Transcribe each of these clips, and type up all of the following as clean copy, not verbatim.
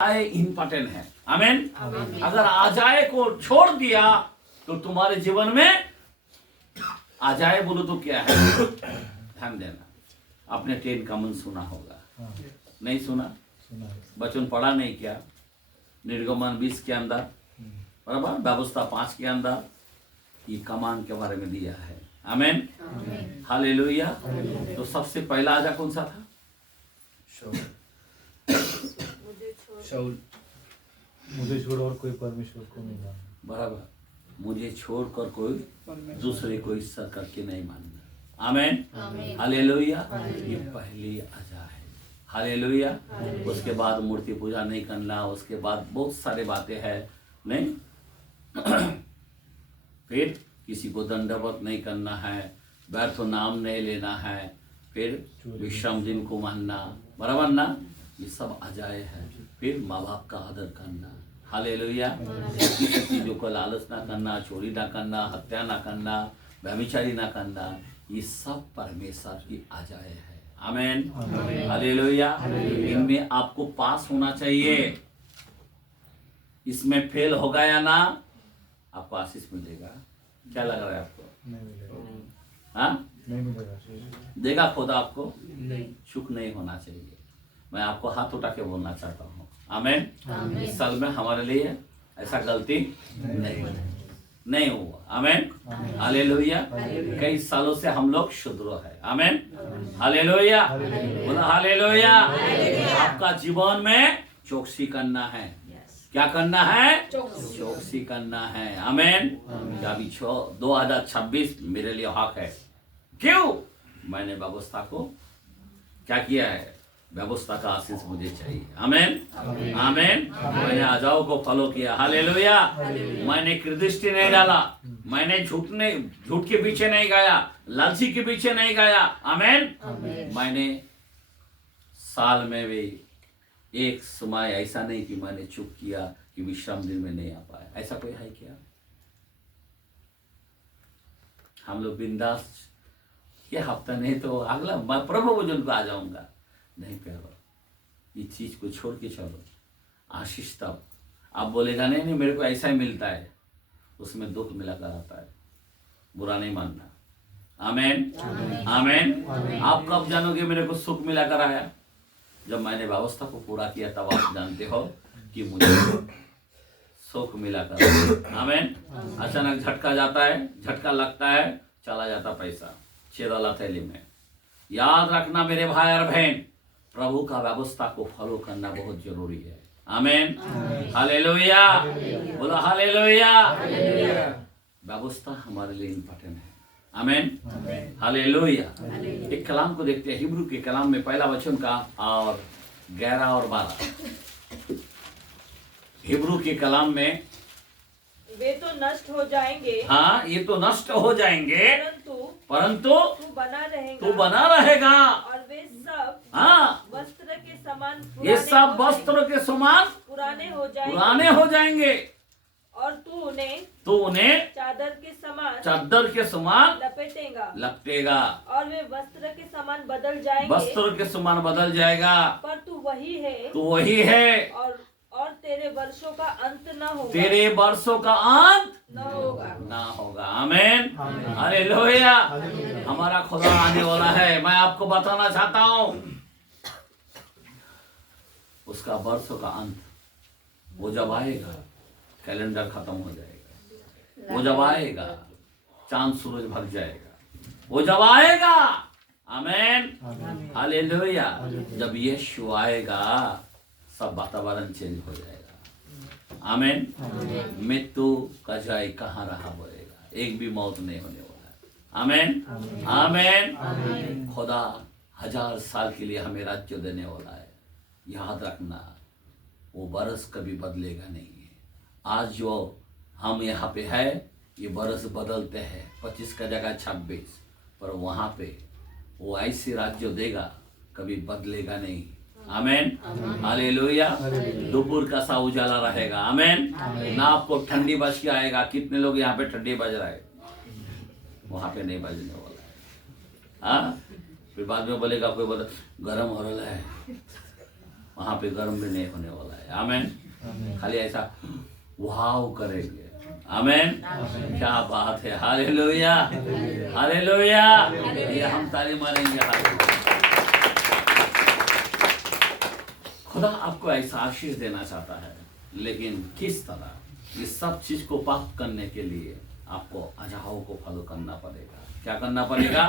आए इम्पोर्टेंट है। आमेन। अगर आजाए को छोड़ दिया तो तुम्हारे जीवन में आजाए बोलो तो क्या है, ध्यान देना। आपने 10 कॉमन सुना होगा, नहीं सुना? बचपन पढ़ा नहीं क्या? निर्गमन 20 के अंदर, बराबर, व्यवस्था 5 के अंदर ये कमान के बारे में दिया है। आमेन, हालेलुया। तो सबसे पहला आजा कौन सा था? शाऊल। मुझे छोड़ और कोई परमेश्वर को नहीं मानना। बराबर, मुझे छोड़कर कोई दूसरे को ईश्वर करके नहीं मानना। आमेन, हालेलुया। ये पहली आजा है। हालेलुया। उसके बाद मूर्ति पूजा नहीं करना, उसके बाद बहुत सारे बातें हैं, नहीं? फिर किसी को दंडवत नहीं करना है, व्यर्थ नाम नहीं लेना है, फिर विश्राम दिन को मानना, बराबर ना? ये सब आजाए है। फिर माँ बाप का आदर करना, हालेलुया। किसी चीजों को लालच ना करना, चोरी ना करना, हत्या ना करना, व्यभिचारी ना करना, ये सब परमेश्वर की आजाए है। आमेन, हालेलुया। इनमें आपको पास होना चाहिए। इसमें फेल हो गया ना, आपको आशीष मिलेगा। क्या लग रहा है आपको? नहीं मिलेगा। हाँ, नहीं मिलेगा। देगा खुदा आपको? नहीं। शुक नहीं होना चाहिए। मैं आपको हाथ उठा के बोलना चाहता हूँ, आमेन। इस साल में हमारे लिए ऐसा गलती नहीं हुआ। आमेन, हालेलुया। कई सालों से हम लोग शुद्र है। आमेन, हालेलुया। बोला हालेलुया। आपका जीवन में चौकसी करना है। क्या करना है? चौकसी करना है। आमेन। अभी 2026 मेरे लिए हक है। क्यों? मैंने व्यवस्था को क्या किया है? व्यवस्था का आशीष मुझे चाहिए। आमेन, आमेन। मैंने आजाओं को फॉलो किया। हालेलुया। मैंने दृष्टि नहीं डाला, मैंने झूठ के पीछे नहीं गया, लालची के पीछे नहीं गया। आमेन। मैंने साल में भी एक समय ऐसा नहीं कि मैंने चुप किया कि विश्राम दिन में नहीं आ पाया। ऐसा कोई है क्या? हम लोग बिंदास, ये हफ्ता नहीं तो अगला मैं प्रभु भोजन को आ जाऊंगा। नहीं प्यारो, इस चीज को छोड़ के चलो। आशीष तब आप बोलेगा नहीं मेरे को ऐसा ही मिलता है, उसमें दुख मिलाकर आता है। बुरा नहीं मानना। आमेन, आमेन। आप कब जानोगे मेरे को सुख मिलाकर आया? जब मैंने व्यवस्था को पूरा किया, तब आप जानते हो कि मुझे सुख मिलाकर। आमेन। अचानक झटका जाता है, झटका लगता है, चला जाता पैसा चेराला थैली में। याद रखना मेरे भाई और बहन, प्रभु का व्यवस्था को फॉलो करना बहुत जरूरी है। आमेन, हालेलुया। बोलो हालेलुया। व्यवस्था हमारे लिए इम्पोर्टेंट है। आमेन, हालेलुया। एक कलाम को देखते हैं, हिब्रू के कलाम में पहला वचन का और 11 और 12। हिब्रू के कलाम में, वे तो नष्ट हो जाएंगे, हाँ ये तो नष्ट हो जाएंगे, परंतु तू बना रहेगा, तू बना रहेगा। और वे सब हाँ, वस्त्र के समान ये सब वस्त्र के समान पुराने हो जाएंगे, पुराने हो जाएंगे, और तू उन्हें चादर के समान लपेटेगा, लपेटेगा, और वे वस्त्र के समान बदल जाएंगे, वस्त्र के समान बदल जाएगा। पर तू वही है, तो वही है, और तेरे वर्षों का अंत न होगा, तेरे वर्षों का अंत न होगा। आमेन, हालेलुया। हमारा खुदा आने वाला है। मैं आपको बताना चाहता हूँ, उसका वर्षों का अंत वो जब आएगा, कैलेंडर खत्म हो जाएगा। वो जब आएगा, चांद सूरज भग जाएगा। वो जब आएगा, आमेन, हालेलुया। जब यीशु आएगा, सब वातावरण चेंज हो जाएगा। आमेन। मृत्यु का जय कहाँ रहा बोलेगा, एक भी मौत नहीं होने वाला है। आमेन, आमेन। खुदा 1000 साल के लिए हमें राज्य देने वाला है। याद रखना, वो बरस कभी बदलेगा नहीं है। आज जो हम यहाँ पे है, ये बरस बदलते हैं, 25 का जगह 26, पर वहाँ पे वो ऐसी राज्य देगा, कभी बदलेगा नहीं। आमेन, हालेलुया। दोपहर का सा उजाला रहेगा। आमेन। ना आपको ठंडी बज के आएगा। कितने लोग यहाँ पे ठंडी बज रहा है? वहाँ पे नहीं बजने वाला है। हाँ, फिर बाद में बोलेगा कोई, बोले गर्म हो रहा है, वहां पे गर्म भी नहीं होने वाला है। आमीन। खाली ऐसा वाव करेंगे। आमीन। क्या बात है। Hallelujah, hallelujah. ये हम ताली मारेंगे। हालेलुया। खुदा आपको ऐसा आशीष देना चाहता है, लेकिन किस तरह? इस सब चीज को पाप करने के लिए आपको अजाओ को फॉलो करना पड़ेगा। क्या करना पड़ेगा?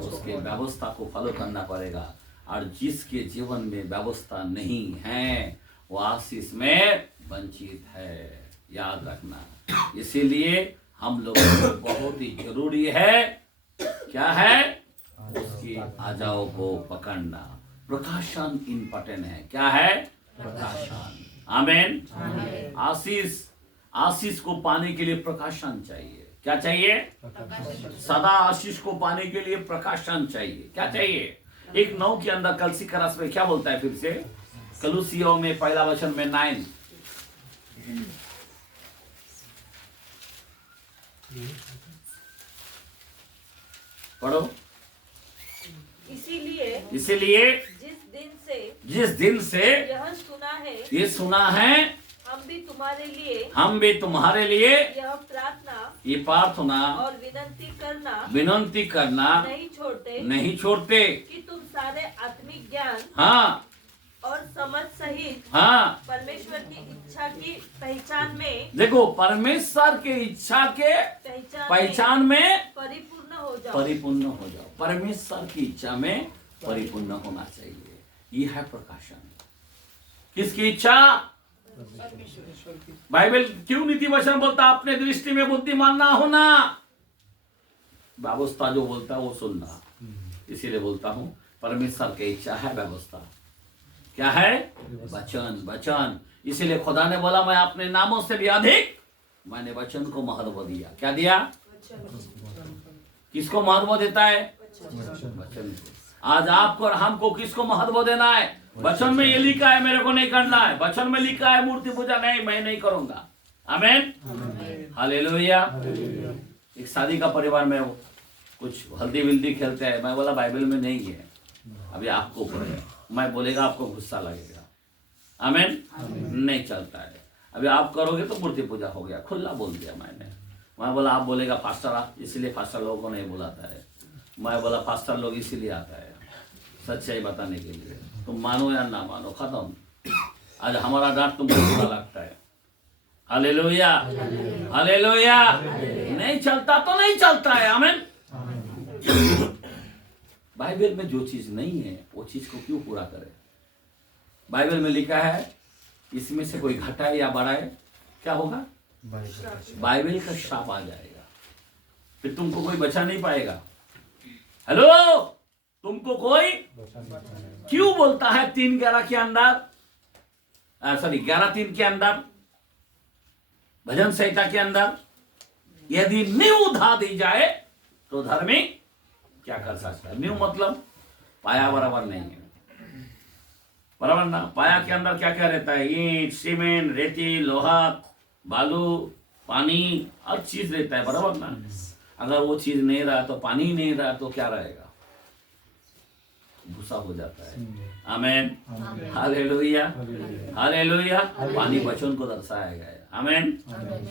उसके व्यवस्था को फॉलो करना पड़ेगा। और जिसके जीवन में व्यवस्था नहीं है वो आशीष में वंचित है, याद रखना। इसीलिए हम लोगों को बहुत ही जरूरी है, क्या है? उसकी आजाओं को पकड़ना। प्रकाशन इम्पोर्टेंट है। क्या है? प्रकाशन। आमीन। आशीष को पाने के लिए प्रकाशन चाहिए। क्या चाहिए? सदा आशीष को पाने के लिए प्रकाशन चाहिए। क्या चाहिए? 1:9 के अंदर कलसी का रस में क्या बोलता है? फिर से कलुसियों में पहला वचन में 9 पढ़ो। इसीलिए जिस दिन से ये सुना है हम भी तुम्हारे लिए यह प्रार्थना और विनती करना नहीं छोड़ते कि तुम सारे आत्मिक ज्ञान हाँ और समझ सहित हाँ परमेश्वर की इच्छा की पहचान में, देखो, परमेश्वर के इच्छा के पहचान में परिपूर्ण हो जाओ। परमेश्वर की इच्छा में परिपूर्ण होना चाहिए। ये है प्रकाशन। किसकी इच्छा? बाइबल क्यों नीति वचन बोलता? अपने दृष्टि में बुद्धिमान ना होना। व्यवस्था जो बोलता है वो सुनना। इसीलिए बोलता हूं परमेश्वर की इच्छा है व्यवस्था। क्या है? वचन। इसीलिए खुदा ने बोला मैं अपने नामों से भी अधिक मैंने वचन को महत्व दिया। क्या दिया? किसको महत्व देता है? वचन को। आज आपको और हमको किसको महत्व देना है? वचन में ये लिखा है मेरे को नहीं करना है। वचन में लिखा है मूर्ति पूजा नहीं, मैं नहीं करूंगा। आमीन, हालेलुया। एक शादी का परिवार में कुछ हल्दी विल्दी खेलते हैं। मैं बोला बाइबल में नहीं है, अभी आपको पढ़े। मैं बोलेगा आपको गुस्सा लगेगा। आमीन, नहीं चलता है। अभी आप करोगे तो मूर्ति पूजा हो गया। खुला बोल दिया मैंने। मैं बोला आप बोलेगा फास्टर, इसलिए फास्टर लोगों को नहीं बुलाता है। मैं बोला फास्टर लोग इसीलिए आता है सच्चाई बताने के लिए। तुम मानो या ना मानो, खत्म। आज हमारा डांट तुमको बुरा लगता है। Hallelujah, hallelujah. नहीं चलता तो नहीं चलता है। आमीन। बाइबल में जो चीज नहीं है वो चीज को क्यों पूरा करे? बाइबल में लिखा है इसमें से कोई घटाए या बढ़ाए क्या होगा? बाइबल का श्राप आ जाएगा। फिर तुमको कोई बचा नहीं पाएगा। हेलो, तुमको कोई क्यों बोलता है 3:11 के अंदर, सॉरी 11:3 के अंदर भजन संहिता के अंदर, यदि नींव धा दी जाए तो धर्मी क्या कर सकता है? नींव मतलब पाया बराबर नहीं है, बराबर ना? पाया के अंदर क्या क्या रहता है? ईंट, सीमेंट, रेती, लोहा, बालू, पानी, हर चीज रहता है, बराबर ना? अगर वो चीज नहीं रहा तो पानी ही नहीं रहा तो क्या रहेगा? भूसा हो जाता है। आमीन, हालेलुया, हालेलुया। पानी वचन को दर्शाया गया है। आमीन,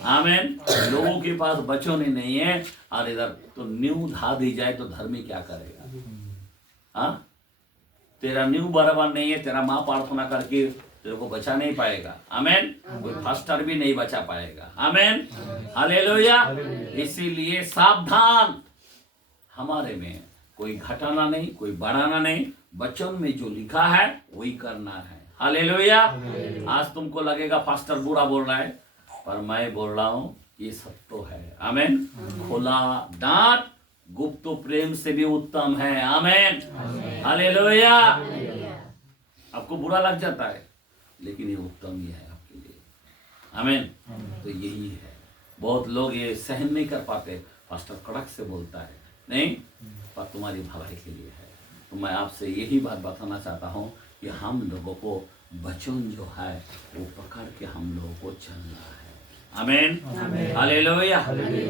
आमीन। लोगों के पास वचन ही नहीं है और इधर तो नींव धा दी जाए तो धर्मी क्या करेगा? हाँ, तेरा नींव बराबर नहीं है, तेरा माँ प्रार्थना करके तेरे को बचा नहीं पाएगा। आमीन। कोई फास्टर भी नहीं बचा पाएगा। आमीन, हालेलुया। इसीलिए सावधान, हमारे में कोई घटाना नहीं, कोई बढ़ाना नहीं। वचन में जो लिखा है वही करना है। हालेलुया। आज तुमको लगेगा फास्टर बुरा बोल रहा है, पर मैं बोल रहा हूँ ये सब तो है। आमीन। खुला डांट गुप्त प्रेम से भी उत्तम है। आमीन, हालेलुया। आपको बुरा लग जाता है लेकिन ये उत्तम ही है आपके लिए। आमीन। तो यही है, बहुत लोग ये सहन नहीं कर पाते। पास्टर कड़क से बोलता है, नहीं, पर तुम्हारी भलाई के लिए है। तो मैं आपसे यही बात बताना चाहता हूँ कि हम लोगों को वचन जो है वो पकड़ के हम लोगों को चलना है। आमीन, हालेलुया।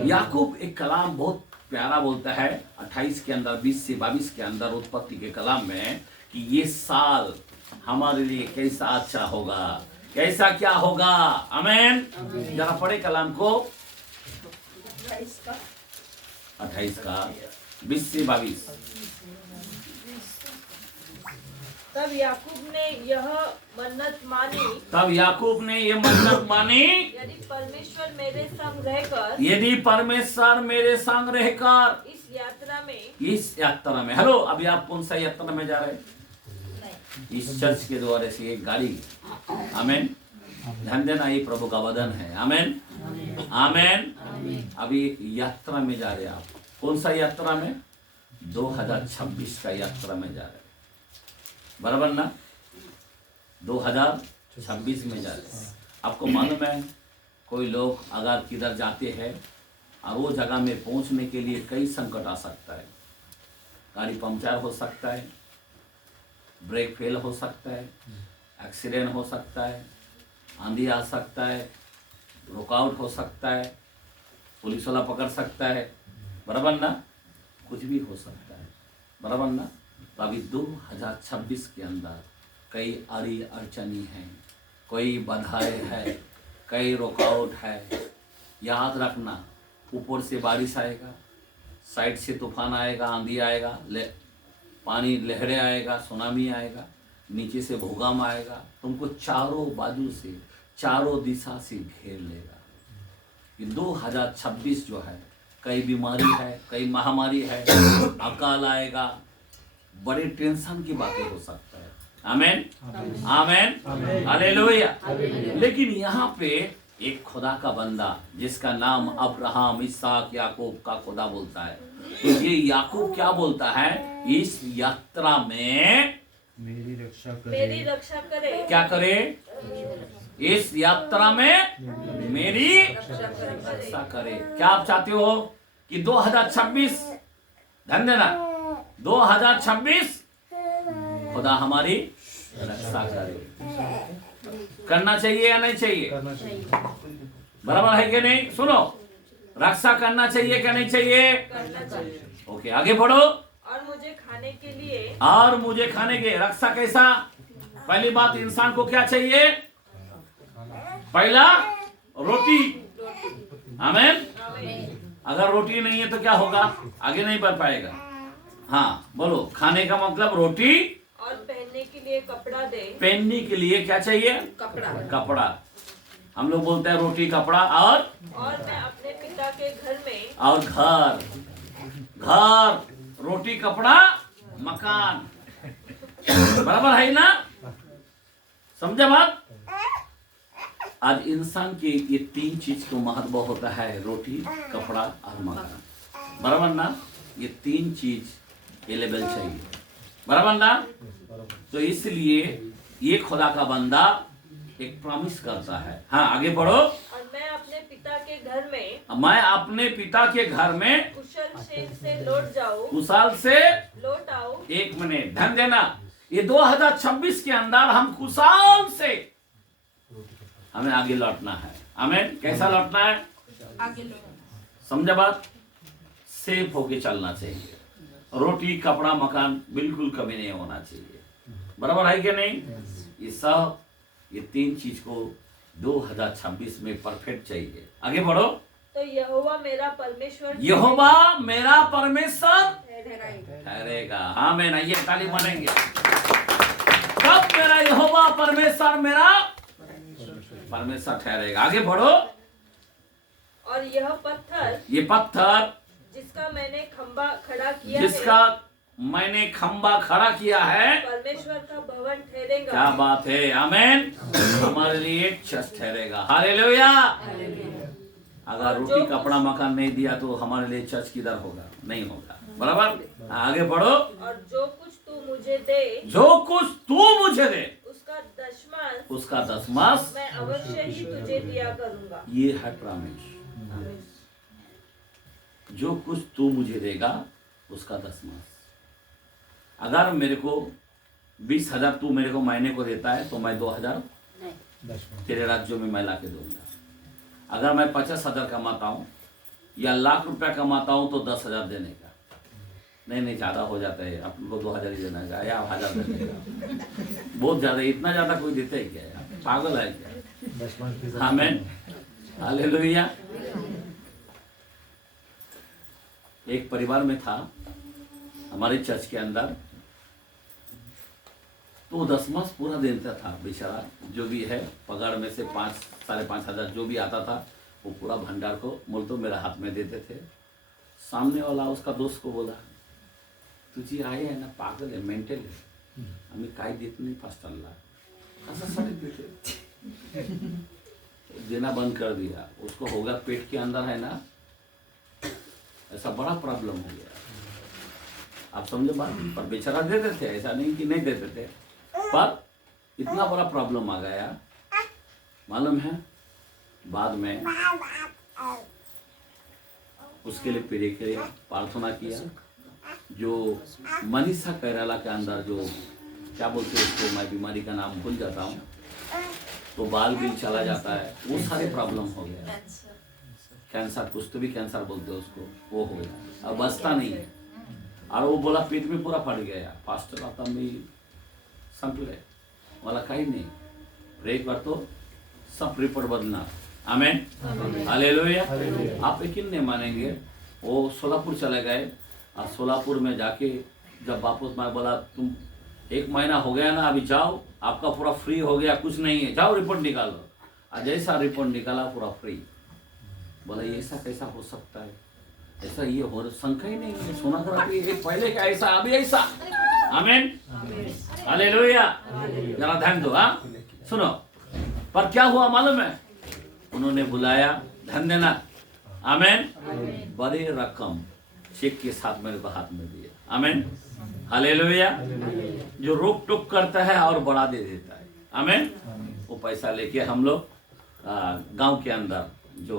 याकूब एक कलाम बहुत प्यारा बोलता है 28 के अंदर 20 से 22 के अंदर उत्पत्ति के कलाम में कि ये साल हमारे लिए कैसा अच्छा होगा, कैसा क्या होगा। आमेन। जरा पढ़े कलाम को 28 का 20 से 22। तब याकूब ने यह मन्नत मानी, तब याकूब ने ये मन्नत मानी, यदि परमेश्वर मेरे संग रहकर, यदि परमेश्वर मेरे संग रहकर इस यात्रा में हेलो, अभी आप कौन सा यात्रा में जा रहे हैं? इस चर्च के द्वारे से एक गाड़ी। आमेन। ध्यान देना, ये प्रभु का वचन है। आमेन आमेन। अभी एक यात्रा में जा रहे हैं आप। कौन सा यात्रा में? 2026 का यात्रा में जा रहे हैं, बराबर ना? 2026 में जा रहे हैं। आपको मालूम है, कोई लोग अगर किधर जाते हैं और वो जगह में पहुंचने के लिए कई संकट आ सकता है। गाड़ी पंक्चर हो सकता है, ब्रेक फेल हो सकता है, एक्सीडेंट हो सकता है, आंधी आ सकता है, रुकावट हो सकता है, पुलिस वाला पकड़ सकता है, बराबर ना? कुछ भी हो सकता है, बराबर ना? तो अभी 2026 के अंदर कई अड़ी अड़चनी हैं, कोई बाधाएं है, कई रुकावट है। याद रखना, ऊपर से बारिश आएगा, साइड से तूफान आएगा, आंधी आएगा, पानी लहरें आएगा, सुनामी आएगा, नीचे से भूकंप आएगा, तुमको चारों बाजू से, चारों दिशा से घेर लेगा। ये 2026 जो है, कई बीमारी है, कई महामारी है, अकाल आएगा, बड़े टेंशन की बातें हो सकता है। आमेन आमेन हालेलुया। लेकिन यहाँ पे एक खुदा का बंदा जिसका नाम अब्राहम, इसहाक, याकूब का खुदा बोलता है। तो ये याकूब क्या बोलता है? इस यात्रा में मेरी रक्षा करे। क्या करे? इस यात्रा में मेरी रक्षा करे। क्या आप चाहते हो कि 2026, ध्यान देना, 2026 खुदा हमारी रक्षा करे। करना चाहिए या नहीं चाहिए? करना चाहिए। बराबर है कि नहीं? सुनो, रक्षा करना चाहिए क्या नहीं चाहिए? करना चाहिए। ओके, आगे बढ़ो। और मुझे खाने के लिए, और मुझे खाने के, रक्षा कैसा? पहली बात, इंसान को क्या चाहिए? पहला रोटी। आमेन। अगर रोटी नहीं है तो क्या होगा? आगे नहीं बढ़ पाएगा। हाँ बोलो, खाने का मतलब रोटी, और पहनने के लिए कपड़ा दे। पहनने के लिए क्या चाहिए? कपड़ा। हम लोग बोलते हैं रोटी, कपड़ा और मैं अपने पिता के घर में, और घर, रोटी, कपड़ा, मकान, बराबर है ना? समझा बात? आज इंसान के ये तीन चीज को महत्व होता है, रोटी, कपड़ा और मकान, बराबर ना? ये तीन चीज अवेलेबल चाहिए, बराबर ना? तो इसलिए ये खुदा का बंदा एक प्रॉमिस करता है। हाँ आगे बढ़ो। और मैं अपने पिता के घर में, मैं अपने पिता के घर में कुशल से लौट जाऊं, कुशल से लौट आऊं। एक मिनट ध्यान देना, ये 2026 के अंदर हम कुशल से हमें आगे लौटना है। आमीन। कैसा लौटना है? आगे लौटना। समझा बात? सेफ होके चलना चाहिए। रोटी, कपड़ा, मकान बिल्कुल कमी नहीं होना चाहिए, बराबर है कि नहीं? ये सब, ये तीन चीज को 2026 में परफेक्ट चाहिए। आगे बढ़ो। तो यहोवा मेरा परमेश्वर, यहोवा मेरा परमेश्वर ठहरेगा। हाँ मैं नहीं, ये ताली बनेंगे। कब मेरा यहोवा परमेश्वर मेरा परमेश्वर ठहरेगा? आगे बढ़ो। और यह पत्थर, ये पत्थर जिसका मैंने खंबा खड़ा किया है, परमेश्वर का भवन ठहरेगा। क्या बात है? आमीन। हमारे लिए चर्च ठहरेगा। हालेलुया। अगर रोटी, कपड़ा, मकान नहीं दिया तो हमारे लिए चर्च किधर होगा? नहीं होगा, बराबर? आगे बढ़ो। और जो कुछ तू मुझे दे, उसका दशमांश मैं अवश्य ही तुझे दिया करूंगा। ये है प्रॉमिस। जो कुछ तू मुझे देगा उसका दशमांश। अगर मेरे को 20,000 तू मेरे को महीने को देता है तो मैं 2,000 तेरे राज्यों में मैं ला के दूंगा। अगर मैं 50,000 कमाता हूँ या लाख रुपया कमाता हूँ तो 10,000 देने का। नहीं ज़्यादा हो जाता है, आप लोग 2000 ही देना है या 1000 देगा, बहुत ज़्यादा, इतना ज़्यादा कोई देता है क्या यार, पागल है क्या? 10% आमीन, हालेलुया। एक परिवार में था हमारे चर्च के अंदर, तो 10 मास पूरा देता था बेचारा, जो भी है पगार में से 5-5,500 जो भी आता था वो पूरा भंडार को बोल तो मेरा हाथ में देते थे। सामने वाला उसका दोस्त को बोला, तुझी आहे है ना, पागल है, मेंटल है, आम्ही काय देत नाही पास्टरला, असं सारे देते, देना बंद कर दिया। उसको होगा पेट के अंदर है ना, ऐसा बड़ा प्रॉब्लम हो गया, आप समझो बात। पर बेचारा देते थे, ऐसा नहीं कि नहीं देते थे, पर इतना बड़ा प्रॉब्लम आ गया मालूम है। बाद में उसके लिए प्रे किए, प्रार्थना किया। जो मनीषा केरला के अंदर जो क्या बोलते हैं उसको, मैं बीमारी का नाम भूल जाता हूँ, तो बाल भी चला जाता है, वो सारे प्रॉब्लम हो गया। कैंसर, कुछ तो भी कैंसर बोलते हैं उसको, वो हो गया, अब बचता नहीं है। और वो बोला पेट में पूरा फट गया, पास्टर आता मी संपले वाला काही नहीं, प्रे कर तो सब रिपोर्ट बदलना। आमेन, हालेलुया। आप यकीन नहीं मानेंगे, वो सोलापुर चले गए, और सोलापुर में जाके जब वापस मैं बोला तुम 1 महीना हो गया ना, अभी जाओ, आपका पूरा फ्री हो गया, कुछ नहीं है, जाओ रिपोर्ट निकालो। और जैसा रिपोर्ट निकाला पूरा फ्री। बोला ये ऐसा कैसा हो सकता है, ऐसा ये हो शंका ही नहीं है, सोना खराब ये पहले का ऐसा अभी ऐसा। आमीन, हालेलुया। जरा ध्यान दो, हाँ सुनो। पर क्या हुआ मालूम है, उन्होंने बुलाया, ध्यान देना, आमीन, बड़ी रकम चेक के साथ मेरे को हाथ में दिया। आमीन, हालेलुया। जो रोक टोक करता है और बढ़ा दे देता है। आमीन। वो पैसा लेके हम लोग गांव के अंदर जो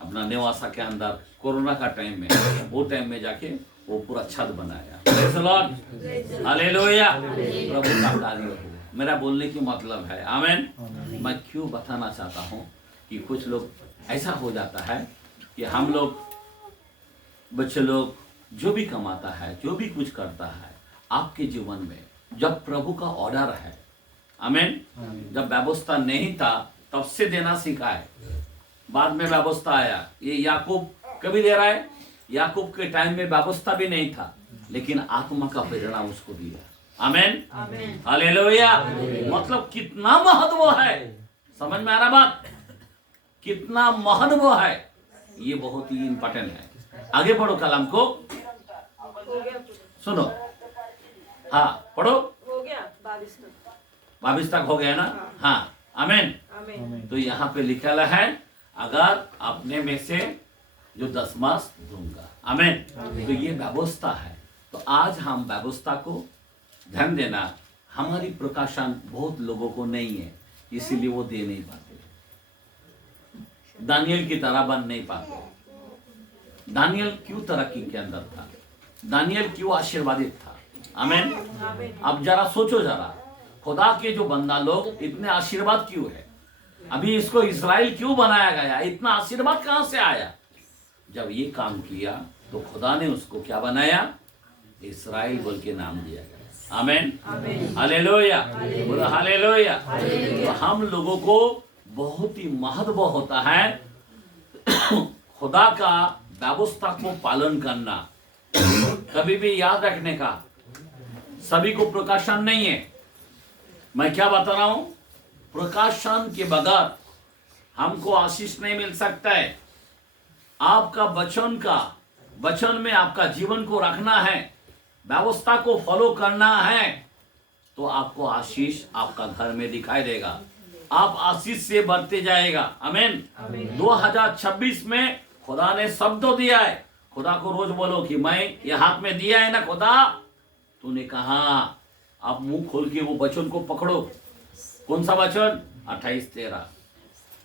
अपना नेवासा के अंदर कोरोना का टाइम में, वो टाइम में जाके वो पूरा छत बनाया। Praise the Lord, hallelujah. प्रभु का कार्य हो। मेरा बोलने की मतलब है, आमीन। मैं क्यों बताना चाहता हूँ कि कुछ लोग ऐसा हो जाता है कि हम लोग बच्चे लोग जो भी कमाता है, जो भी कुछ करता है आपके जीवन में, जब प्रभु का ऑर्डर है, आमीन, जब व्यवस्था नहीं था तब से देना सीखा है, बाद में व्यवस्था आया। ये याकूब कभी दे रहा है, याकूब के टाइम में व्यवस्था भी नहीं था, लेकिन आत्मा का प्रेरणा उसको दिया। आमीन, हालेलुया। मतलब कितना महत्व है, समझ में आ रहा बात, कितना महत्व है, ये बहुत ही इंपॉर्टेंट है। आगे पढ़ो कलाम को, हो गया सुनो, हाँ पढ़ो। हो गया 22 तक। 22 तक हो गया ना, हाँ, आमीन। आमीन। तो यहाँ पे लिखा है, अगर अपने में से जो 10 मास दूंगा, आमीन। तो ये व्यवस्था है। तो आज हम व्यवस्था को ध्यान देना, हमारी प्रकाशन बहुत लोगों को नहीं है, इसीलिए वो दे नहीं पाते, दानियल की तरह बन नहीं पाते। दानियल क्यों तरक्की के अंदर था, दानियल क्यों आशीर्वादित था, आमीन। अब जरा सोचो, जरा खुदा के जो बंदा लोग इतने आशीर्वाद क्यों है, अभी इसको इस्राएल क्यों बनाया गया, इतना आशीर्वाद कहां से आया? जब ये काम किया तो खुदा ने उसको क्या बनाया, इस्राएल बोल के नाम दिया गया। आमीन, हालेलुया, बोलो हालेलुया। तो हम लोगों को बहुत ही महत्व होता है खुदा का व्यवस्था को पालन करना, कभी भी याद रखने का। सभी को प्रकाशन नहीं है, मैं क्या बता रहा हूं, प्रकाशन के बगैर हमको आशीष नहीं मिल सकता है। आपका वचन में आपका जीवन को रखना है, व्यवस्था को फॉलो करना है, तो आपको आशीष आपका घर में दिखाई देगा, आप आशीष से बढ़ते जाएगा। आमीन। 2026 में खुदा ने शब्द दिया है, खुदा को रोज बोलो कि मैं ये हाथ में दिया है ना खुदा, तूने कहा, आप मुंह खोल के वो वचन को पकड़ो। कौन सा वचन? 28:13,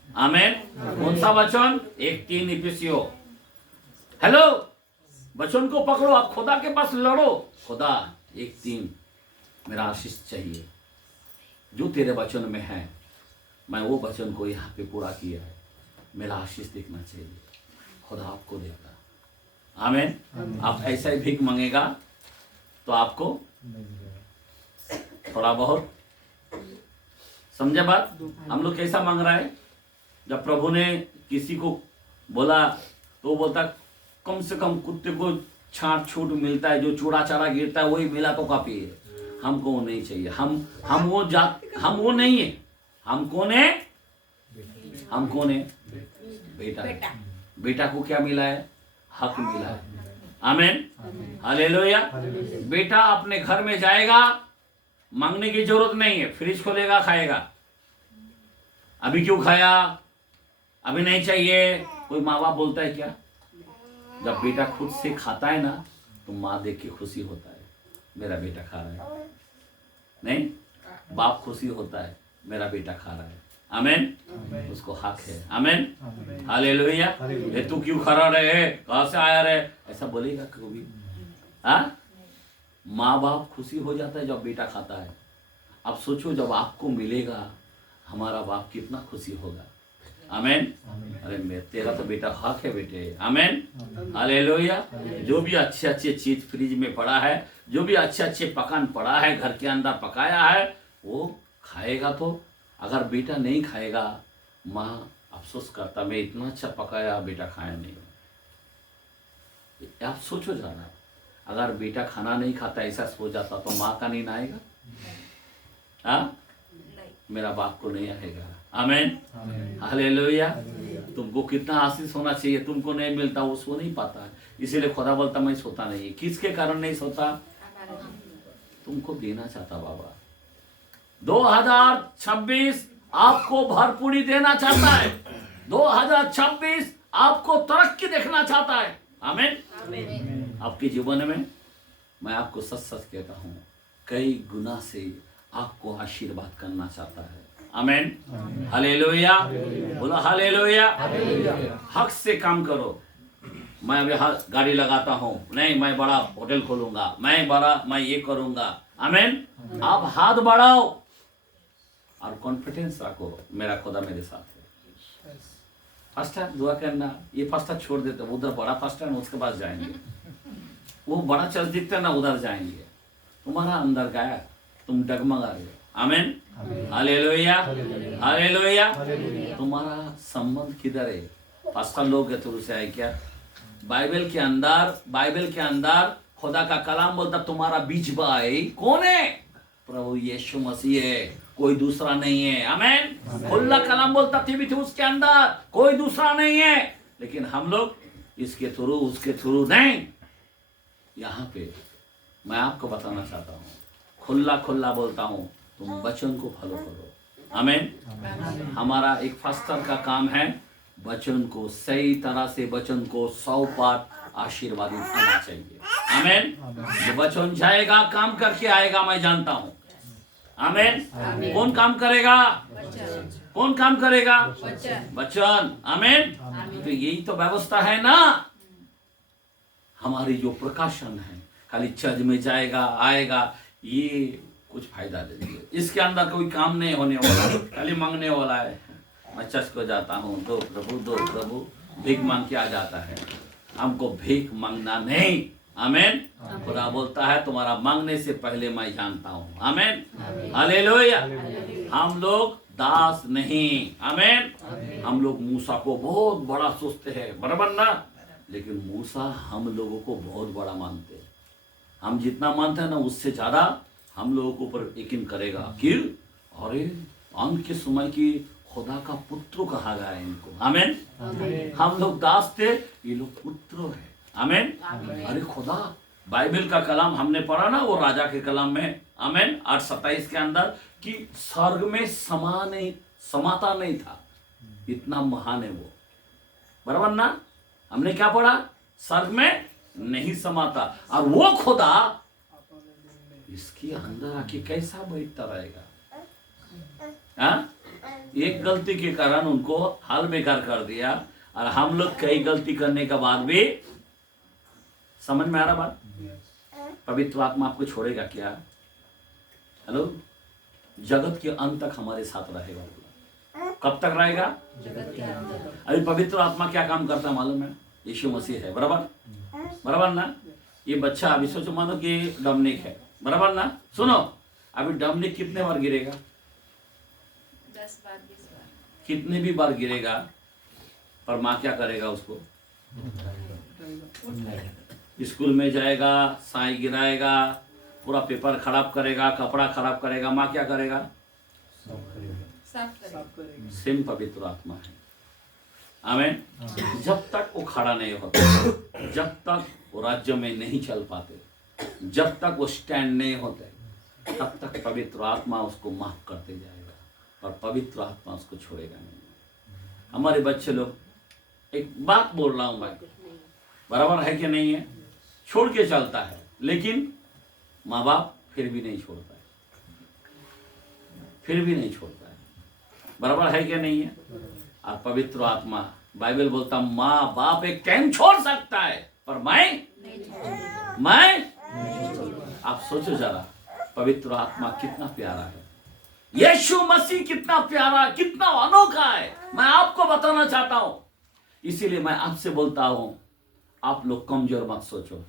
आमीन। कौन सा वचन? 1:3 इफिसियों। हेलो, वचन को पकड़ो, आप खुदा के पास लड़ो, खुदा 1:3 मेरा आशीष चाहिए, जो तेरे वचन में है मैं वो वचन को यहाँ पे पूरा किया है, मेरा आशीष दिखना चाहिए, खुदा आपको देगा। आमीन। आप ऐसा ही भीख मांगेगा तो आपको नहीं मिलेगा। थोड़ा बहुत, समझे बात? हम लोग कैसा मांग रहा है? जब प्रभु ने किसी को बोला तो वो बोलता कम से कम कुत्ते को छाट छूट मिलता है, जो चूड़ा चारा गिरता है वही मिला तो काफी है, हमको वो नहीं चाहिए। हम वो नहीं है। हम कौन है? हम कौन है? बेटा। बेटा को क्या मिला है? हक मिला है। आमीन, हालेलुया। बेटा अपने घर में जाएगा, मांगने की जरूरत नहीं है, फ्रिज खोलेगा खाएगा। अभी क्यों खाया, अभी नहीं चाहिए, कोई माँ बाप बोलता है क्या? जब बेटा खुद से खाता है ना तो माँ देख के खुशी होता है, मेरा बेटा खा रहा है। नहीं, बाप खुशी होता है, मेरा बेटा खा रहा है। आमीन, उसको हक है। आमीन, हालेलुया। ये तू क्यों खा रहा है, कहाँ से आया रे, ऐसा बोलेगा कभी? हाँ, माँ बाप खुशी हो जाता है जब बेटा खाता है। अब सोचो जब आपको मिलेगा, हमारा बाप कितना खुशी होगा। आमीन। अरे तेरा तो बेटा हक है बेटे। आमीन, हालेलुया। जो भी अच्छे अच्छे चीज फ्रिज में पड़ा है, जो भी अच्छे अच्छे पकवान पड़ा है, घर के अंदर पकाया है, वो खाएगा। तो अगर बेटा नहीं खाएगा, माँ अफसोस करता, मैं इतना अच्छा पकाया, बेटा खाया नहीं। आप सोचो जरा, अगर बेटा खाना नहीं खाता ऐसा सो जाता तो माँ का नींद आएगा? हाँ, मेरा बाप को नहीं आएगा। आमीन, हालेलुया। तुमको कितना आशीष होना चाहिए, तुमको नहीं मिलता, वो सो नहीं पाता है। इसीलिए खुदा बोलता मैं सोता नहीं है। किसके कारण नहीं सोता? तुमको देना चाहता बाबा। 2026 आपको भरपूरी देना चाहता है। 2026 आपको तरक्की देखना चाहता है। आमीन। आपके जीवन में मैं आपको सच सच कहता हूँ, कई गुना से आपको आशीर्वाद करना चाहता है। आमीन, हालेलुया। बोलो हालेलुया। हक से काम करो। मैं अभी गाड़ी लगाता हूँ, नहीं मैं बड़ा होटल खोलूंगा, मैं ये करूंगा। आमीन। आप हाथ बढ़ाओ और कॉन्फिडेंस रखो, मेरा खुदा मेरे साथ है। फर्स्ट टाइम दुआ करना, ये फर्स्ट टाइम छोड़ देते, उधर बड़ा फर्स्ट टाइम, उसके बाद जाएंगे। वो बड़ा चर्च दिखता है ना, उधर जाएंगे। तुम्हारा अंदर गया, तुम डगमगा रहे हो। आमीन, हालेलुया, हालेलुया। तुम्हारा संबंध किधर है? पास्टर लोग के थ्रू से है क्या? बाइबल के अंदर खुदा का कलाम बोलता तुम्हारा बीच भाई कौन है? प्रभु यीशु मसीह है, कोई दूसरा नहीं है। आमीन। खुला कलाम बोलता तीमुथियुस के अंदर कोई दूसरा नहीं है। लेकिन हम लोग इसके थ्रू उसके थ्रू नहीं। यहाँ पे मैं आपको बताना चाहता हूँ, खुला बोलता हूँ, तुम वचन को फॉलो करो। आमीन। हमारा एक पास्टर का काम है वचन को सही तरह से, वचन को 100% आशीर्वादित करना चाहिए। आमीन। वचन जाएगा, काम करके आएगा, मैं जानता हूँ। आमीन। कौन काम करेगा? कौन काम करेगा? वचन। आमीन। तो यही तो व्यवस्था है ना। हमारी जो प्रकाशन है, खाली चर्च में जाएगा आएगा, ये कुछ फायदा नहीं है। इसके अंदर कोई काम नहीं होने वाला, खाली मांगने वाला है। मैं चर्च को जाता हूँ, दो प्रभु, भीख मांग के आ जाता है। हमको भीख मांगना नहीं। आमीन। खुदा बोलता है तुम्हारा मांगने से पहले मैं जानता हूँ। आमीन, हालेलुया। हम लोग दास नहीं। आमीन। हम लोग मूसा को बहुत बड़ा सोचते हैं, बराबर ना? लेकिन मूसा हम लोगों को बहुत बड़ा मानते हैं। हम जितना मानते हैं ना, उससे ज्यादा हम लोगों को ऊपर यकीन करेगा। क्यों? अरे अंत के समय की खुदा का पुत्र कहा गया है इनको। आमीन। हम लोग दास थे, ये लोग पुत्र है। आमीन। अरे खुदा, बाइबल का कलाम हमने पढ़ा ना, वो राजा के कलाम में। आमीन। 8:27 के अंदर कि स्वर्ग में समाता नहीं था, इतना महान है वो, बराबर ना? हमने क्या पढ़ा? स्वर्ग में नहीं समाता, और वो खुदा इसके अंदर आके कैसा बैठता रहेगा? हाँ? एक गलती के कारण उनको हाल बेकार कर दिया, और हम लोग कई गलती करने के बाद भी, समझ में आ रहा बात? पवित्र आत्मा आपको छोड़ेगा क्या? हेलो, जगत के अंत तक हमारे साथ रहेगा। कब तक रहेगा? अभी पवित्र आत्मा क्या काम करता है मालूम है? यीशु मसीह है, बराबर? बराबर ना। ये बच्चा अभी सोचो मानो कि डोमिनिक है, बराबर ना। सुनो, अभी डोमिनिक कितने बार गिरेगा? 10 बार 20 बार। कितने भी बार गिरेगा, पर माँ क्या करेगा उसको? स्कूल में जाएगा, साई गिराएगा, पूरा पेपर खराब करेगा, कपड़ा खराब करेगा, माँ क्या करेगा? साफ करें। सेम पवित्र आत्मा है। आमीन। जब तक वो खड़ा नहीं होता, जब तक वो राज्य में नहीं चल पाते, जब तक वो स्टैंड नहीं होते, तब तक पवित्र आत्मा उसको माफ करते जाएगा, पर पवित्र आत्मा उसको छोड़ेगा नहीं। हमारे बच्चे लोग, एक बात बोल रहा हूं भाई, बराबर है कि नहीं है? छोड़ के चलता है, लेकिन माँ बाप फिर भी नहीं छोड़ता है, फिर भी नहीं छोड़ता है, बराबर है कि नहीं है? और पवित्र आत्मा, बाइबल बोलता माँ बाप एक टाइम छोड़ सकता है, पर मैं आप सोचो जरा, पवित्र आत्मा कितना प्यारा है, यीशु मसीह कितना प्यारा, कितना अनोखा है, मैं आपको बताना चाहता हूं। इसीलिए मैं आपसे बोलता हूं, आप लोग कमजोर मत सोचो,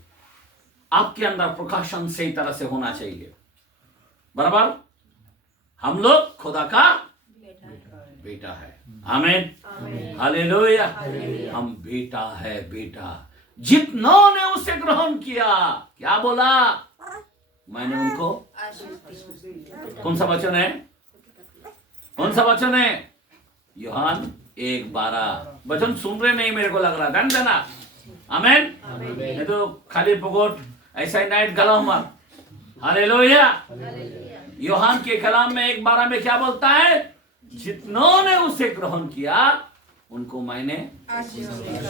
आपके अंदर प्रकाशन सही तरह से होना चाहिए, बराबर। हम लोग खुदा का बेटा है। आमीन, हालेलुया। हम बेटा है, बेटा। जितनों ने उसे ग्रहण किया, क्या बोला? मैंने उनको, कौन सा वचन है? कौन सा वचन है? यूहन्ना 1:12। वचन सुन रहे नहीं, मेरे को लग रहा, ध्यान देना। आमीन। नहीं तो खाली पकोट ऐसा ही नाइट गला मत। हालेलुया। यूहन्ना के कलाम में 1:12 में क्या बोलता है? जितनों ने उसे ग्रहण किया, उनको मैंने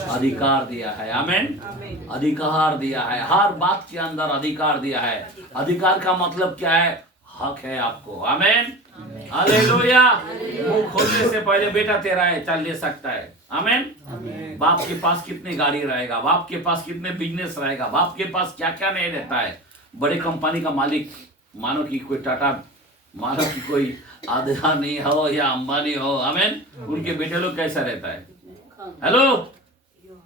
अधिकार दिया है। आमीन। अधिकार दिया है, हर बात के अंदर अधिकार दिया है। अधिकार का मतलब क्या है? हक है आपको। आमीन, हालेलुया। मुंह खोलने से पहले बेटा तेरा है, चल ले सकता है। आमीन। बाप के पास कितनी गाड़ी रहेगा, बाप के पास कितने बिजनेस रहेगा, बाप के पास क्या क्या नहीं रहता है। बड़े कंपनी का मालिक, मानो कि कोई टाटा, मानो कि कोई अदानी हो या अंबानी हो, आमीन, उनके बेटे लोग कैसा रहता है? हेलो,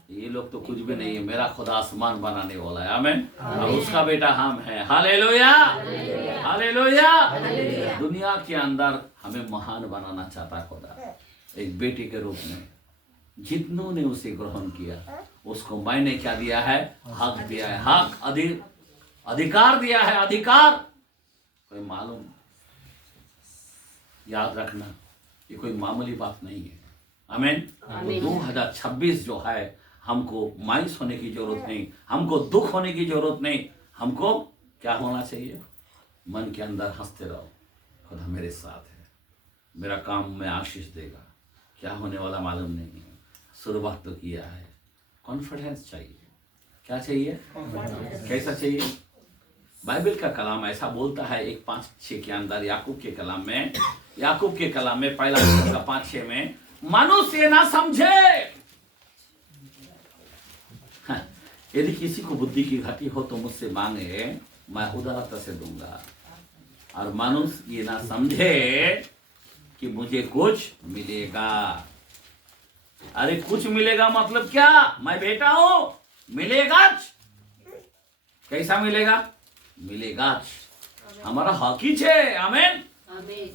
ये लोग तो कुछ भी नहीं है, मेरा खुदा आसमान बनाने वाला है। आमीन। और उसका बेटा हम है। Hallelujah, hallelujah. दुनिया के अंदर हमें महान बनाना चाहता खुदा, एक बेटे के रूप में। जितनों ने उसे ग्रहण किया, उसको मैंने क्या दिया है? हक दिया है, हक, अधिकार दिया है, अधिकार। कोई मालूम, याद रखना, ये कोई मामूली बात नहीं है। आमीन। 2026 जो है, हमको मायूस होने की जरूरत नहीं, हमको दुख होने की जरूरत नहीं। हमको क्या होना चाहिए? मन के अंदर हंसते रहो, खुदा मेरे साथ है, मेरा काम में आशीष देगा, क्या होने वाला मालूम नहीं है। शुरुआत तो किया है। कॉन्फिडेंस चाहिए। क्या चाहिए? कैसा चाहिए? बाइबल का कलाम ऐसा बोलता है 1:5-6 के अंदर, याकूब के कलाम में, याकूब के कलाम में पहला 5:6 में, मनुष्य ना समझे, यदि किसी को बुद्धि की घटी हो तो मुझसे मांगे, मैं उदारता से दूंगा। और मनुष्य ये ना समझे कि मुझे कुछ मिलेगा। अरे कुछ मिलेगा मतलब क्या? मैं बेटा हूं, मिलेगा। कैसा मिलेगा? मिलेगा, हमारा हक ही है। आमीन।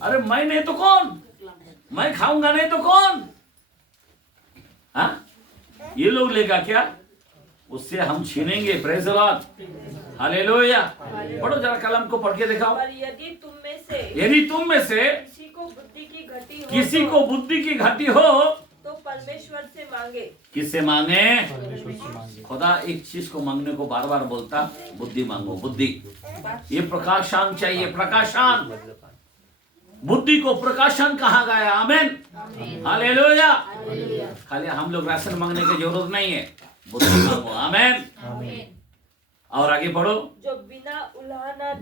अरे मैं नहीं तो कौन? मैं खाऊंगा नहीं तो कौन? हाँ, ये लोग लेगा क्या? उससे हम छीनेंगे। Praise the Lord, hallelujah. पढ़ो जरा कलम को, पढ़ के दिखाओ। और यदि तुम में से किसी को बुद्धि की घटी हो तो परमेश्वर से मांगे। किससे मांगे? खुदा एक चीज को मांगने को बार बार बोलता, बुद्धि मांगो, बुद्धि। ये प्रकाशन चाहिए, प्रकाशन। बुद्धि को प्रकाशन कहा गया। आमीन, हालेलुया। खाली हम लोग राशन मांगने की जरूरत नहीं है, बुद्धि मांगो। आमीन। और आगे बढ़ो। जो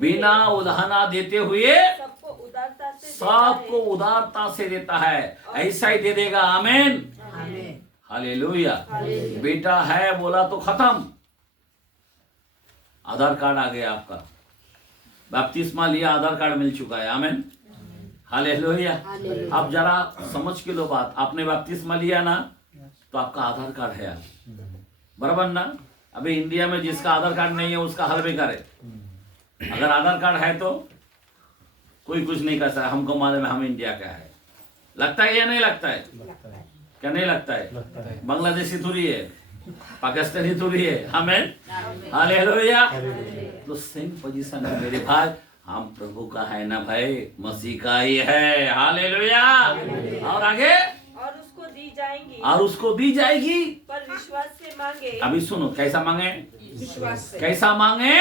बिना उलाहना देते हुए सबको उदारता से देता है, ऐसा ही दे देगा। आमीन, हालेलुया। बेटा है बोला तो खत्म, आधार कार्ड आ गया आपका, बपतिस्मा लिया, आधार कार्ड मिल चुका है। आमीन, हालेलुया। आप जरा समझ के लो बात, आपने बपतिस्मा लिया ना, तो आपका आधार कार्ड है, बराबर ना। अभी इंडिया में जिसका आधार कार्ड नहीं है उसका हल बेकार है। अगर आधार कार्ड है तो कोई कुछ नहीं कर सकता। हमको मालूम है हम इंडिया का है। लगता है या नहीं लगता है? लगता है, क्या नहीं लगता है? लगता है। बांग्लादेशी थोड़ी है, पाकिस्तानी थोड़ी है। आमीन, हालेलुया। तो सेम पोजीशन है मेरे भाई, हम प्रभु का है ना भाई, मसीह का ही है। हालेलुया। और आगे, और उसको दी जाएंगी, और उसको दी जाएगी, पर विश्वास से मांगे। अभी सुनो, कैसा मांगे? विश्वास से। कैसा मांगे?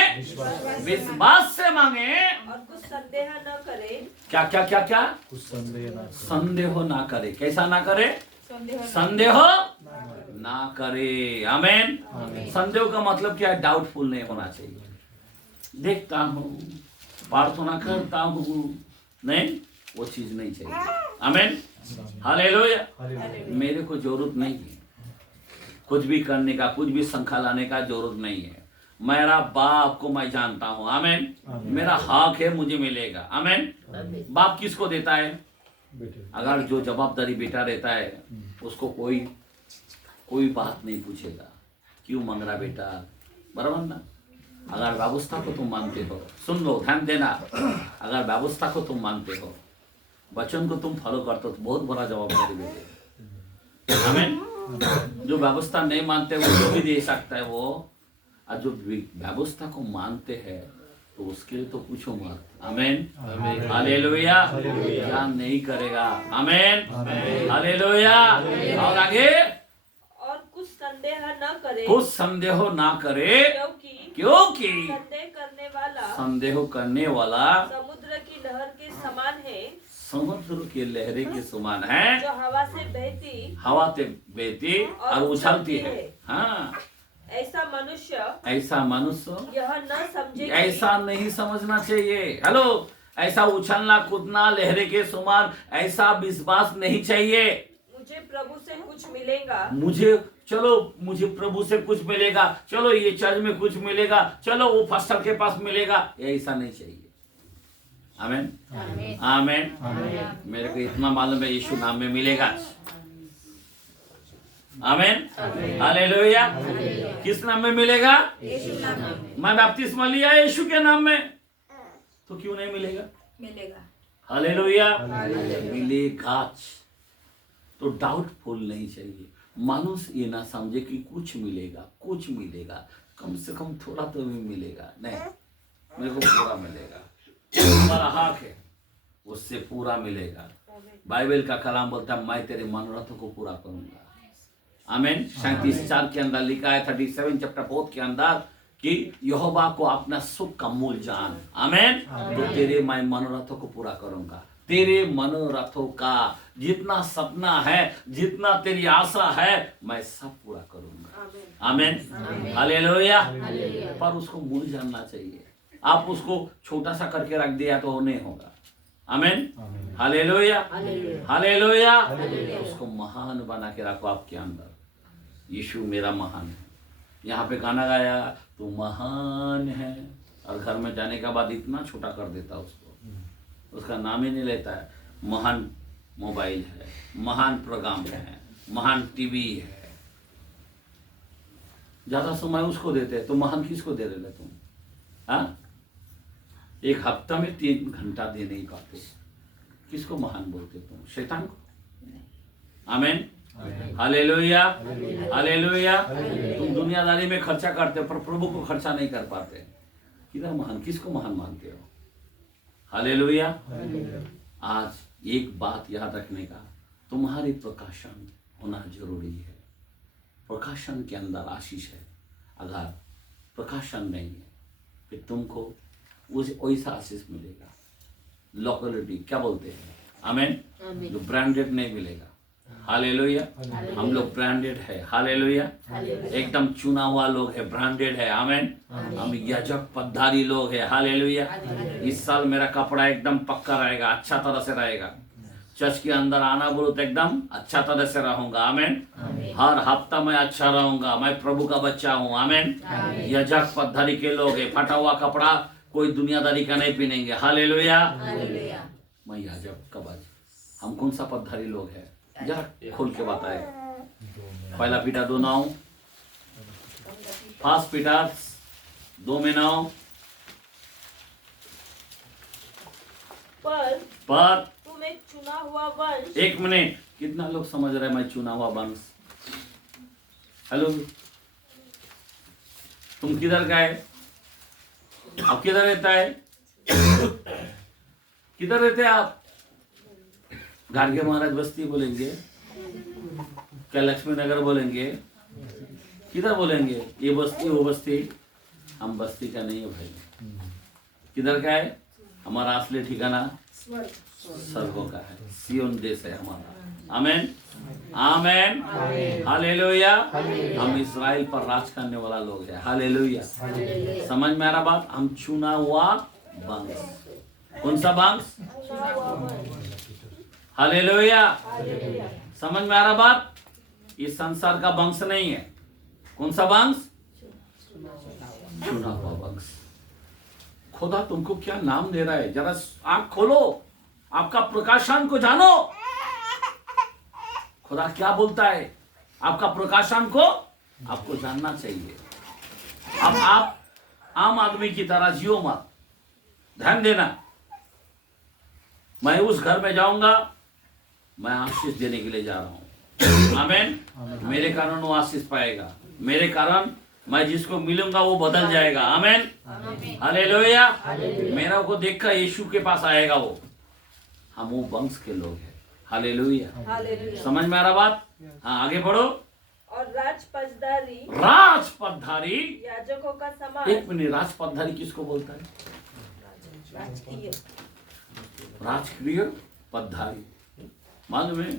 विश्वास से मांगे। और कुछ संदेह न करे। क्या क्या क्या क्या? कुछ संदेह ना करो। संदेह ना करे। कैसा ना करे? संदेह संदेह ना करे। आमीन। संदेह का मतलब क्या है? डाउटफुल नहीं होना चाहिए। देखता हूँ, प्रार्थना करता हूँ, नहीं, वो चीज नहीं चाहिए। आमीन, हालेलुया। हालेलुया। मेरे को जरूरत नहीं है कुछ भी करने का, कुछ भी संख्या लाने का जरूरत नहीं है। मेरा बाप को मैं जानता हूँ। आमीन। आमीन। मेरा हक है, मुझे मिलेगा। आमीन। बाप किसको देता है? बेटे, अगर जो जवाबदारी बेटा रहता है उसको कोई बात नहीं पूछेगा, क्यों मांग रहा बेटा, बराबर ना। अगर व्यवस्था को तुम मानते हो, सुन लो, ध्यान देना, अगर व्यवस्था को तुम मानते हो, वचन को तुम फॉलो करते हो, तो बहुत बड़ा जवाबदारी बेटे। आमीन। जो व्यवस्था नहीं मानते वो जो भी दे सकता है वो, और जो व्यवस्था को मानते हैं तो उसके लिए तो पूछो मत। आमीन, हालेलुया। क्या नहीं करेगा? आमीन, हालेलुया। और आगे, और कुछ संदेह न करे, कुछ संदेह ना करे, क्योंकि संदेह करने वाला समुद्र की लहर के समान है, समुद्र की लहरें के समान है, जो हवा से बहती, हवा से बहती और उछलती है। हाँ, ऐसा मनुष्य यह न समझे कि ऐसा नहीं समझना चाहिए। हेलो, ऐसा उछलना कूदना लहरें के समान, ऐसा विश्वास नहीं चाहिए। मुझे प्रभु से कुछ मिलेगा, मुझे प्रभु से कुछ मिलेगा, चलो ये चर्च में कुछ मिलेगा, चलो वो पास्टर के पास मिलेगा, ऐसा नहीं चाहिए। आमीन, आमीन। मेरे को इतना मालूम है यीशु नाम में मिलेगा। आमीन, हालेलुया। किस नाम में मिलेगा? मैं बपतिस्मा लिया यीशु के नाम में, तो क्यों नहीं मिलेगा? मिलेगा। हालेलुया, मिलेगा। तो डाउटफुल नहीं चाहिए। मनुष्य ये ना समझे कि कुछ मिलेगा, कम से कम थोड़ा तो भी मिलेगा। नहीं, मेरे को पूरा मिलेगा। तुम्हारा हक है, उससे पूरा मिलेगा। बाइबल का कलाम बोलता है, मैं तेरे मनोरथों को पूरा करूंगा। आमीन। 37:4 के अंदर लिखा है, 37 चैप्टर 4 के अंदर, कि यहोवा को अपना सुख का मूल जान। आमीन। तो तेरे मैं मनोरथों को पूरा करूंगा। तेरे मनोरथों का जितना सपना है, जितना तेरी आशा है, मैं सब पूरा करूंगा। आमीन, हालेलुया। पर उसको मूल जानना चाहिए। आप उसको छोटा सा करके रख दिया तो नहीं होगा। आमीन, हालेलुया, हालेलुया। उसको महान बना के रखो आपके अंदर। यीशु मेरा महान है। यहाँ पे गाना गाया, तू महान है, और घर में जाने के बाद इतना छोटा कर देता उसको, उसका नाम ही नहीं लेता है। महान मोबाइल है, महान प्रोग्राम है, महान टीवी है, ज्यादा समय उसको देते हैं, तो महान किसको दे रहे तुम? हाँ, एक हफ्ता में 3 घंटा दे नहीं पाते, किसको महान बोलते तुम? शैतान को। आमीन, हालेलुया, हालेलुया। तुम दुनियादारी में खर्चा करते हो पर प्रभु को खर्चा नहीं कर पाते। किधर महान, किसको महान मानते हो? हालेलुया। आज एक बात याद रखने का, तुम्हारी प्रकाशन होना जरूरी है। प्रकाशन के अंदर आशीष है। अगर प्रकाशन नहीं है फिर तुमको वैसा आशीष मिलेगा। लोकलिटी क्या बोलते हैं? आमीन। जो ब्रांडेड नहीं मिलेगा। हालेलुया। हम लोग ब्रांडेड है। हालेलुया। एकदम चुना हुआ लोग है, ब्रांडेड है। आमीन। हम याजक पद्धारी लोग है। हालेलुया। इस साल मेरा कपड़ा एकदम पक्का रहेगा, अच्छा तरह से रहेगा। चर्च के अंदर आना बोलो तो एकदम अच्छा तरह से रहूंगा। आमीन। हर हफ्ता मैं अच्छा रहूंगा, मैं प्रभु का बच्चा हूँ। आमीन। याजक पद्धारी के लोग है, फटा हुआ कपड़ा कोई दुनियादारी का नहीं पहनेंगे। हालेलुया। मैं याजक का बच्चा। हम कौन सा पद्धारी लोग है? जरा खोल के बताए। 1 पीटर 2:9। First Peter 2:9। पर तुम एक चुना हुआ वंश, एक मिनट, कितना लोग समझ रहे हैं मैं चुना हुआ वंश? हेलो, तुम किधर का है? आप किधर रहता है? किधर रहते हैं आप? गाड़गे महाराज बस्ती बोलेंगे क्या? लक्ष्मी नगर बोलेंगे? किधर बोलेंगे? ये बस्ती वो बस्ती? हम बस्ती का नहीं है भाई। किधर का है? हमारा असली ठिकाना स्वर्गों का है, सियोन देश है हमारा। आमेन, आमेन, हालेलुया। हम इस्राएल पर राज करने वाला लोग हैं। हालेलुया। समझ में आ रहा बात? हम चुना हुआ वंश। कौन सा वंश? हालेलुया। समझ में आ रहा बात? इस संसार का वंश नहीं है। कौन सा वंश? चुना हुआ वंश। खुदा तुमको क्या नाम दे रहा है? जरा आंख खोलो, आपका प्रकाशन को जानो। खुदा क्या बोलता है? आपका प्रकाशन को आपको जानना चाहिए। अब आप आम आदमी की तरह जियो मत। ध्यान देना, मैं उस घर में जाऊंगा, मैं आशीष देने के लिए जा रहा हूं। आमेन। मेरे कारण वो आशीष पाएगा, मेरे कारण मैं जिसको मिलूंगा वो बदल जाएगा। आमेन, हालेलुया। मेरा को देखकर यीशु के पास आएगा वो। हम वो वंश के लोग हैं। हालेलुया। समझ में आ रहा बात? हाँ, आगे बढ़ो। और राजपदधारी याजकों का समाज। एक मिनट, राजपदधारी किसको बोलता है? राजकीय राजकीय पदधारी। मालूम है?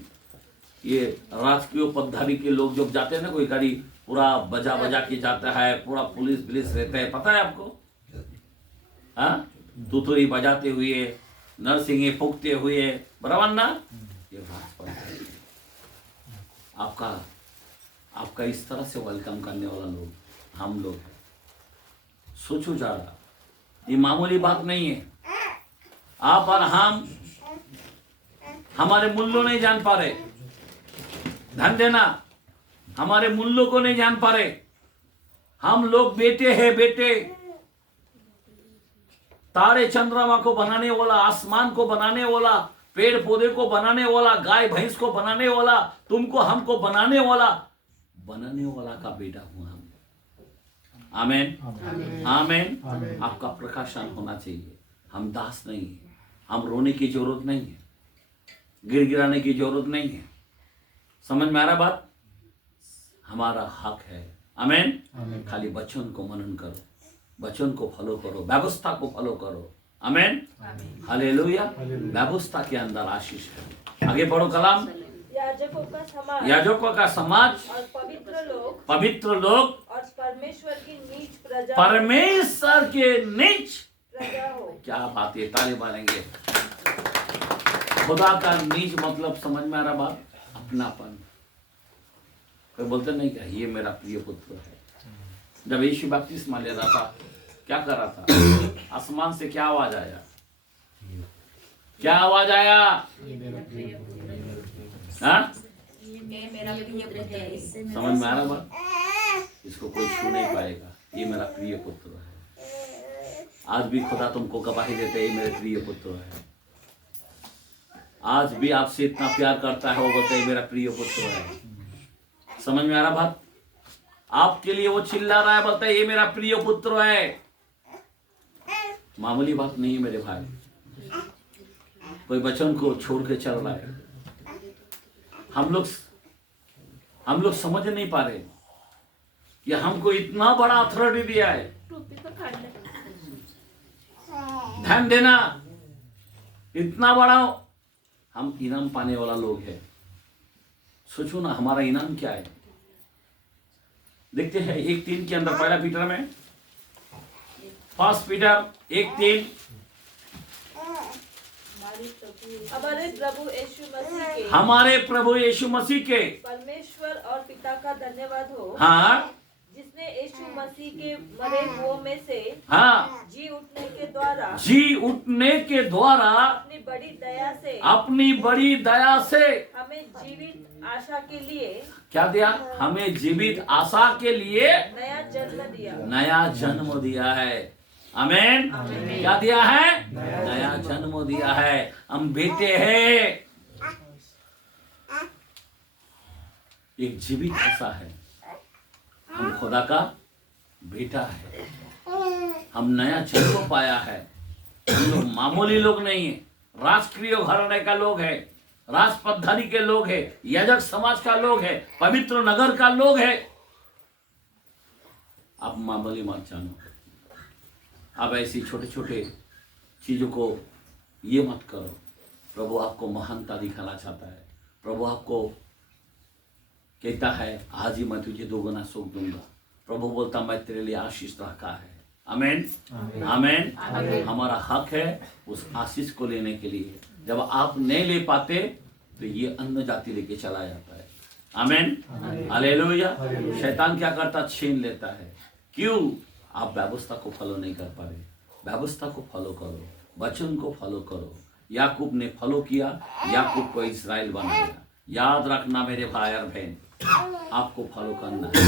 ये राजकीय पदधारी के लोग जब जाते हैं ना, कोई गाड़ी पूरा बजा बजा के जाता है, पूरा पुलिस रहता है, पता है आपको? हाँ, तुतुरी बजाते हुए, नरसिंगे फूकते हुए, बराबर ना? ये राजपदधारी आपका इस तरह से वेलकम करने वाला लोग हम लोग हैं। सोचो जरा, ये मामूली बात नहीं है। आप और हम हमारे मूल्यों नहीं जान पा रहे। ध्यान देना, हमारे मूल्यों को नहीं जान पा रहे। हम लोग बेटे हैं, बेटे। तारे चंद्रमा को बनाने वाला, आसमान को बनाने वाला, पेड़ पौधे को बनाने वाला, गाय भैंस को बनाने वाला, तुमको हमको बनाने वाला का बेटा हूं हम। आमेन, आमेन। आपका प्रकाशन होना चाहिए। हम दास नहीं है। हम रोने की जरूरत नहीं है, गिड़गिड़ाने की जरूरत नहीं है। समझ में आ रहा बात? हमारा हक है। आमेन। खाली वचन को मनन करो, वचन को फॉलो करो, व्यवस्था को फॉलो करो। आमेन, हालेलुया। व्यवस्था के अंदर आशीष है। आगे बढ़ो कलाम। याजकों का समाज और पवित्र लोग और परमेश्वर की नीच प्रजा हो। क्या बात है, ताली मारेंगे। खुदा का नीच मतलब समझ में आ रहा बात? अपनापन। कोई बोलते नहीं क्या ये मेरा प्रिय पुत्र है? जब यीशु बपतिस्मा ले रहा था, क्या कर रहा था? आसमान से क्या आवाज आया? क्या आवाज आया? हाँ? समझ में आ रहा बात? इसको कोई छू नहीं पाएगा। ये मेरा प्रिय पुत्र है। आज भी खुदा तुमको गवाही देते, ये मेरे प्रिय पुत्र है। आज भी आपसे इतना प्यार करता है, वो बोलते हैं मेरा प्रिय पुत्र है। समझ में आ रहा बात? आपके लिए वो चिल्ला रहा है, बोलता है ये मेरा प्रिय पुत्र है। मामूली बात नहीं है मेरे भाई। कोई वचन को छोड़ के चल रहा है। हम लोग समझ नहीं पा रहे कि हमको इतना बड़ा अथॉरिटी दिया है। ध्यान देना, इतना बड़ा हम इनाम पाने वाला लोग हैं। सोचो ना, हमारा इनाम क्या है? देखते हैं 1:3 के अंदर, पहला पीटर में, फर्स्ट पीटर 1:3। हमारे प्रभु यीशु मसीह के परमेश्वर और पिता का धन्यवाद हो। हाँ, जिसने उसने यीशु मसीह के मरे हुओं में से हाँ, जी उठने के द्वारा जी उठने के द्वारा अपनी बड़ी दया से अपनी बड़ी दया से हमें जीवित आशा के लिए क्या दिया? हमें जीवित आशा के लिए नया जन्म दिया। नया जन्म दिया है। आमीन। क्या दिया है? नया जन्म दिया है। हम बेटे हैं। एक जीवित आशा है। हम खुदा का बेटा है। हम नया जन्म पाया है। हम लोग मामूली लोग नहीं है, राष्ट्रीय घराने का लोग है, राज पद्धति के लोग है, याजक समाज का लोग है, पवित्र नगर का लोग है। आप मामूली मत जानो। आप ऐसी छोटे छोटे चीजों को ये मत करो। प्रभु आपको महानता दिखाना चाहता है। प्रभु आपको कहता है आज ही मैं तुझे 2 गुना सुख दूंगा। प्रभु बोलता मैं तेरे लिए आशीष रखा है। आमीन। आमीन। हमारा हक है उस आशीष को लेने के लिए। जब आप नहीं ले पाते तो ये अन्य जाति लेके चला जाता है। आमीन। हालेलुया। शैतान क्या करता? छीन लेता है। क्यों? आप व्यवस्था को फॉलो नहीं कर पा रहे। व्यवस्था को फॉलो करो, वचन को फॉलो करो। याकूब ने फॉलो किया, याकूब को इस्राएल बनाया। याद रखना मेरे भाई और बहन, आपको फॉलो करना है।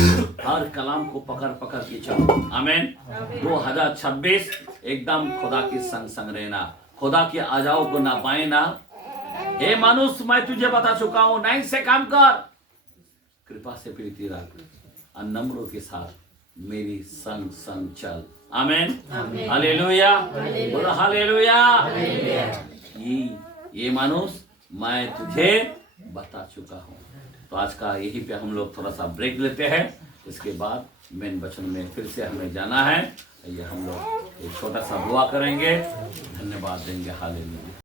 हर कलाम को पकड़ पकड़ के चलो। आमीन। 2026 एकदम खुदा के संग संग रहना। खुदा के आजाओं को ना पाए ना। हे मनुष्य मैं तुझे बता चुका हूं, नहीं से काम कर, कृपा से प्रीति रख और नम्रों के साथ मेरी संग संग चल। आमीन। हालेलुया। बोलो हालेलुया। ये मनुष्य मैं तुझे बता चुका हूं। तो आज का यही पे हम लोग थोड़ा सा ब्रेक लेते हैं। इसके बाद मेन वचन में फिर से हमें जाना है। ये हम लोग एक छोटा सा दुआ करेंगे, धन्यवाद देंगे। हालेलुया।